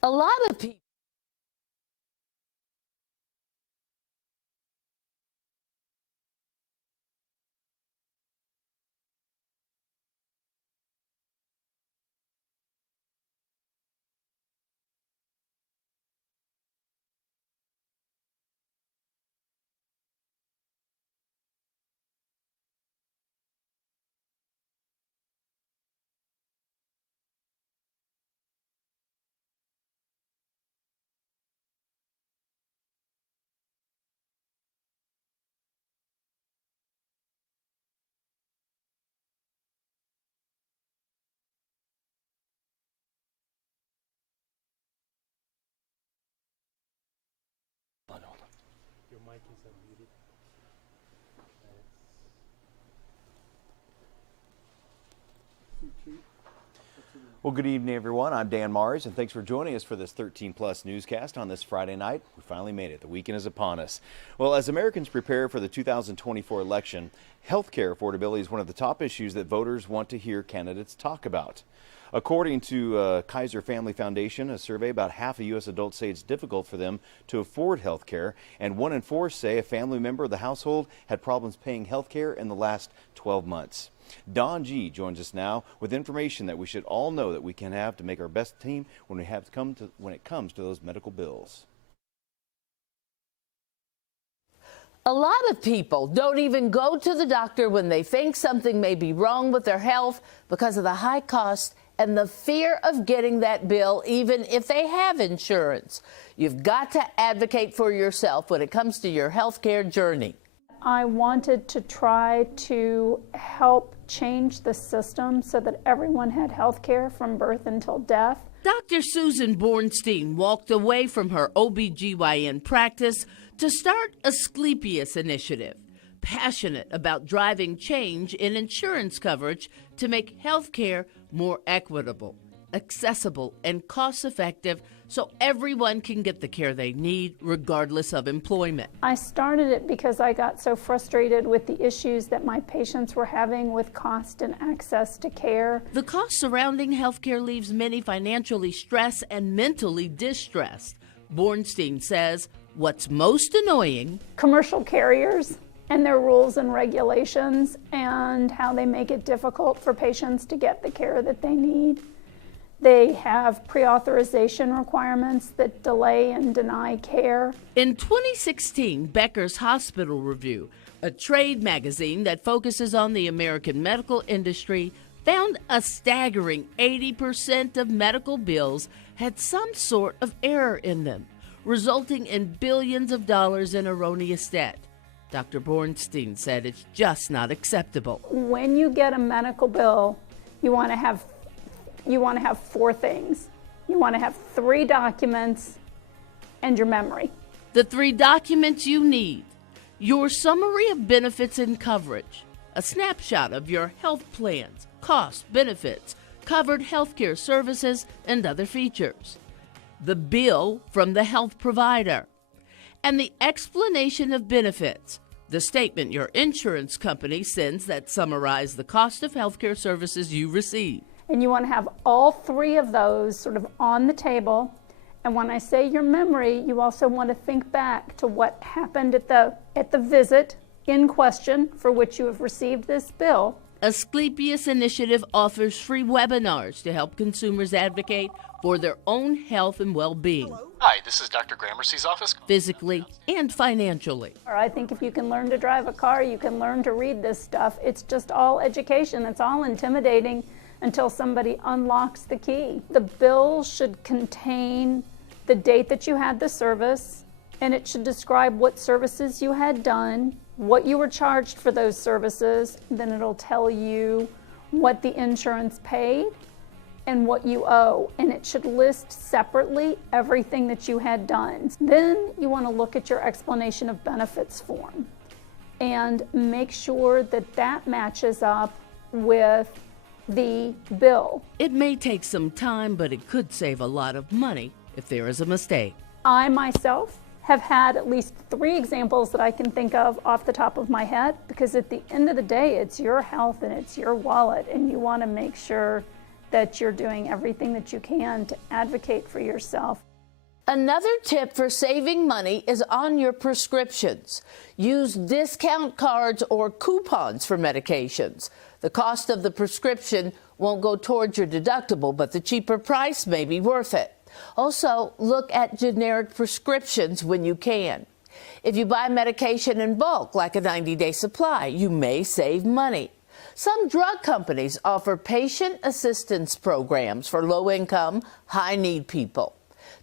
A lot of people. Your mic is unmuted. Well, good evening, everyone. I'm Dan Mars, and thanks for joining us for this 13 Plus newscast on this Friday night. We finally made it. The weekend is upon us. Well, as Americans prepare for the 2024 election, healthcare affordability is one of the top issues that voters want to hear candidates talk about. According to Kaiser Family Foundation, a survey, about half of U.S. adults say it's difficult for them to afford health care, and 1 in 4 say a family member of the household had problems paying health care in the last 12 months. Don G joins us now with information that we should all know that we can have to make our best team when it comes to those medical bills. A lot of people don't even go to the doctor when they think something may be wrong with their health because of the high cost and the fear of getting that bill, even if they have insurance. You've got to advocate for yourself when it comes to your health care journey. I wanted to try to help change the system so that everyone had health care from birth until death. Dr. Susan Bornstein walked away from her OBGYN practice to start Asclepius Initiative, passionate about driving change in insurance coverage to make health care more equitable, accessible, and cost-effective so everyone can get the care they need regardless of employment. I started it because I got so frustrated with the issues that my patients were having with cost and access to care. The cost surrounding healthcare leaves many financially stressed and mentally distressed. Bornstein says what's most annoying: commercial carriers and their rules and regulations and how they make it difficult for patients to get the care that they need. They have pre-authorization requirements that delay and deny care. In 2016, Becker's Hospital Review, a trade magazine that focuses on the American medical industry, found a staggering 80% of medical bills had some sort of error in them, resulting in billions of dollars in erroneous debt. Dr. Bornstein said it's just not acceptable. When you get a medical bill, you want to have 4 things. You want to have 3 documents and your memory. The 3 documents you need: your summary of benefits and coverage, a snapshot of your health plans, costs, benefits, covered healthcare services, and other features, the bill from the health provider, and the explanation of benefits, the statement your insurance company sends that summarize the cost of healthcare services you receive. And you want to have all 3 of those sort of on the table. And when I say your memory, you also want to think back to what happened at the visit in question for which you have received this bill. Asclepius Initiative offers free webinars to help consumers advocate for their own health and well-being. Hi, this is Dr. Gramercy's office. Physically and financially. I think if you can learn to drive a car, you can learn to read this stuff. It's just all education. It's all intimidating until somebody unlocks the key. The bill should contain the date that you had the service, and it should describe what services you had done, what you were charged for those services. Then it'll tell you what the insurance paid and what you owe, and it should list separately everything that you had done. Then you want to look at your explanation of benefits form and make sure that that matches up with the bill. It may take some time, but it could save a lot of money if there is a mistake. I myself have had at least 3 examples that I can think of off the top of my head, because at the end of the day, it's your health and it's your wallet, and you want to make sure that you're doing everything that you can to advocate for yourself. Another tip for saving money is on your prescriptions. Use discount cards or coupons for medications. The cost of the prescription won't go towards your deductible, but the cheaper price may be worth it. Also, look at generic prescriptions when you can. If you buy medication in bulk, like a 90-day supply, you may save money. Some drug companies offer patient assistance programs for low-income, high-need people.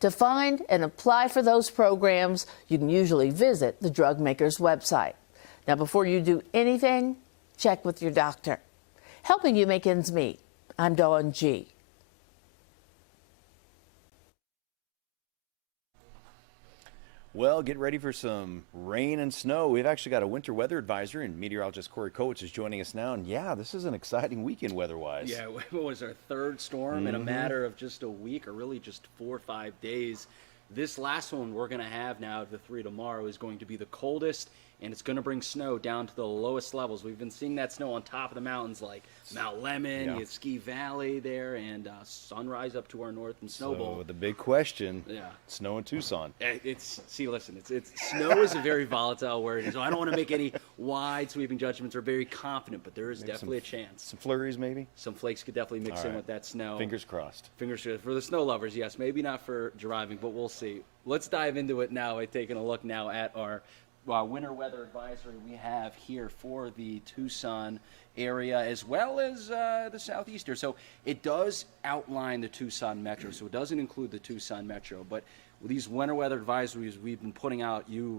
To find and apply for those programs, you can usually visit the drug maker's website. Now, before you do anything, check with your doctor. Helping you make ends meet, I'm Dawn G. Well, get ready for some rain and snow. We've actually got a winter weather advisor, and meteorologist Corey Coates is joining us now. And yeah, this is an exciting weekend weather-wise. Yeah, it was our third storm in a matter of just a week, or really just 4 or 5 days. This last one we're going to have now, the 3 tomorrow, is going to be the coldest, and it's going to bring snow down to the lowest levels. We've been seeing that snow on top of the mountains like Mount Lemmon, you have Ski Valley there, and Sunrise up to our north and Snowbowl. So the big question, snow in Tucson. It's snow is a very volatile word, so I don't want to make any wide sweeping judgments or very confident, but there is definitely a chance. Some flurries maybe? Some flakes could definitely mix in with that snow. Fingers crossed. Fingers crossed. For the snow lovers, yes. Maybe not for driving, but we'll see. Let's dive into it now by taking a look now at our winter weather advisory we have here for the Tucson area, as well as the southeastern. So it does outline the Tucson metro, so it doesn't include the Tucson metro, but these winter weather advisories we've been putting out, if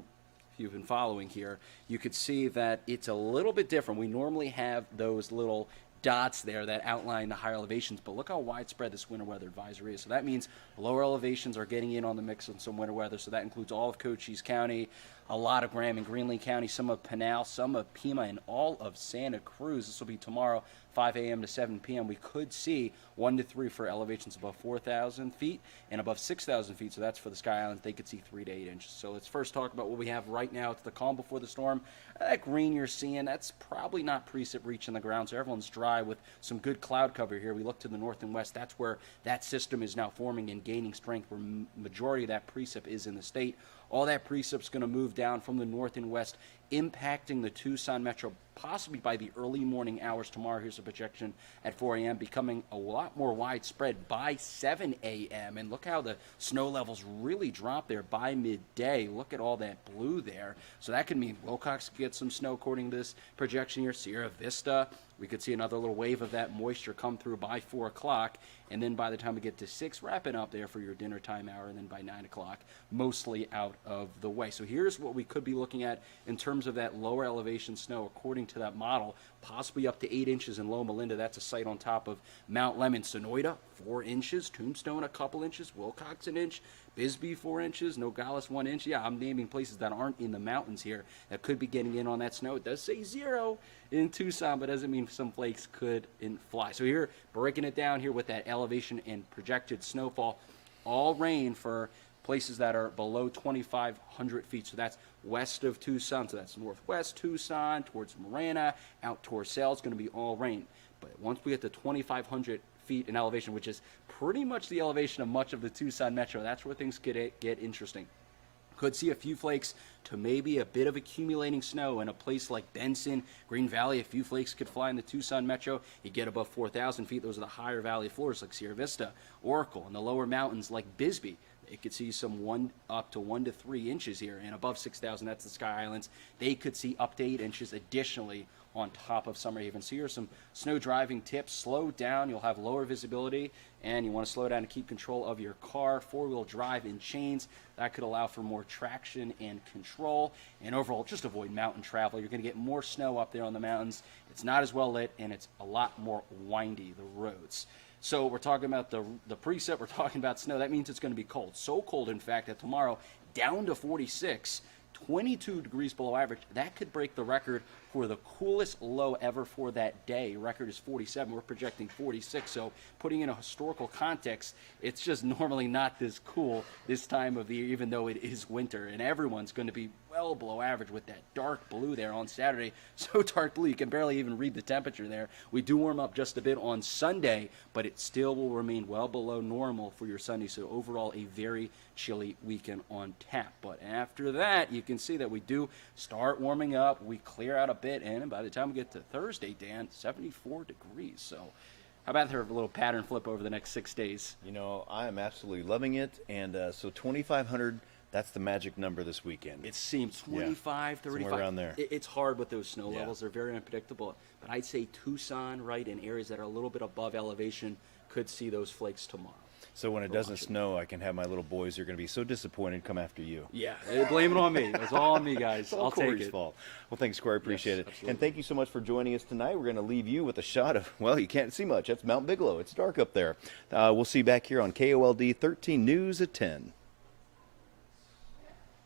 you've been following here, you could see that it's a little bit different. We normally have those little dots there that outline the higher elevations, but look how widespread this winter weather advisory is. So that means lower elevations are getting in on the mix on some winter weather, so that includes all of Cochise County, a lot of Graham and Greenlee County, some of Pinal, some of Pima, and all of Santa Cruz. This will be tomorrow, 5 a.m. to 7 p.m. We could see 1 to 3 for elevations above 4,000 feet and above 6,000 feet. So that's for the Sky Islands. They could see 3 to 8 inches. So let's first talk about what we have right now. It's the calm before the storm. That green you're seeing, that's probably not precip reaching the ground. So everyone's dry with some good cloud cover here. We look to the north and west. That's where that system is now forming and gaining strength, where majority of that precip is in the state. All that precip's going to move down from the north and west, impacting the Tucson metro possibly by the early morning hours tomorrow. Here's a projection at 4 a.m., becoming a lot more widespread by 7 a.m. And look how the snow levels really drop there by midday. Look at all that blue there. So that could mean Wilcox could get some snow according to this projection here. Sierra Vista, we could see another little wave of that moisture come through by 4 o'clock. And then by the time we get to 6, wrapping up there for your dinner time hour. And then by 9 o'clock, mostly out of the way. So here's what we could be looking at in terms of that lower elevation snow according to that model, possibly up to 8 inches in Loma Linda. That's a site on top of Mount Lemmon. Sonoyta, 4 inches. Tombstone, a couple inches. Wilcox, an inch. Bisbee, 4 inches. Nogales, 1 inch. Yeah, I'm naming places that aren't in the mountains here that could be getting in on that snow. It does say 0 in Tucson, but doesn't mean some flakes could fly. So here, breaking it down here with that elevation and projected snowfall, all rain for places that are below 2,500 feet. So that's west of Tucson. So that's northwest Tucson, towards Marana, out towards Sale. It's going to be all rain. But once we get to 2,500 feet in elevation, which is pretty much the elevation of much of the Tucson metro, that's where things could get interesting. Could see a few flakes to maybe a bit of accumulating snow in a place like Benson, Green Valley. A few flakes could fly in the Tucson metro. You get above 4,000 feet. Those are the higher valley floors like Sierra Vista, Oracle, and the lower mountains like Bisbee. You could see some up to 1 to 3 inches here, and above 6,000, that's the Sky Islands. They could see up to 8 inches additionally on top of Summer Haven. So here's some snow driving tips. Slow down. You'll have lower visibility, and you want to slow down to keep control of your car. 4-wheel drive in chains. That could allow for more traction and control. And overall, just avoid mountain travel. You're going to get more snow up there on the mountains. It's not as well lit, and it's a lot more windy, the roads. So we're talking about the precip, we're talking about snow. That means it's going to be cold. So cold, in fact, that tomorrow, down to 46, 22 degrees below average. That could break the record for the coolest low ever for that day. Record is 47. We're projecting 46. So putting in a historical context, it's just normally not this cool this time of the year, even though it is winter. And everyone's going to be well below average with that dark blue there on Saturday. So dark blue, you can barely even read the temperature there. We do warm up just a bit on Sunday, but it still will remain well below normal for your Sunday. So overall, a very chilly weekend on tap. But after that, you can see that we do start warming up. We clear out a bit, and by the time we get to Thursday, Dan, 74 degrees. So how about there a little pattern flip over the next 6 days? You know, I am absolutely loving it. And so 2,500, that's the magic number this weekend. It seems 25, 35. Somewhere around there. It's hard with those snow Yeah. levels. They're very unpredictable. But I'd say Tucson, right, in areas that are a little bit above elevation, could see those flakes tomorrow. So when it doesn't snow, I can have my little boys who are going to be so disappointed come after you. Yeah, blame it on me. It's all on me, guys. It's all I'll take Corey's it. fault. Well, thanks, Corey. Appreciate it. absolutely. And thank you so much for joining us tonight. We're going to leave you with a shot of, well, you can't see much. That's Mount Bigelow. It's dark up there. We'll see you back here on KOLD 13 News at 10.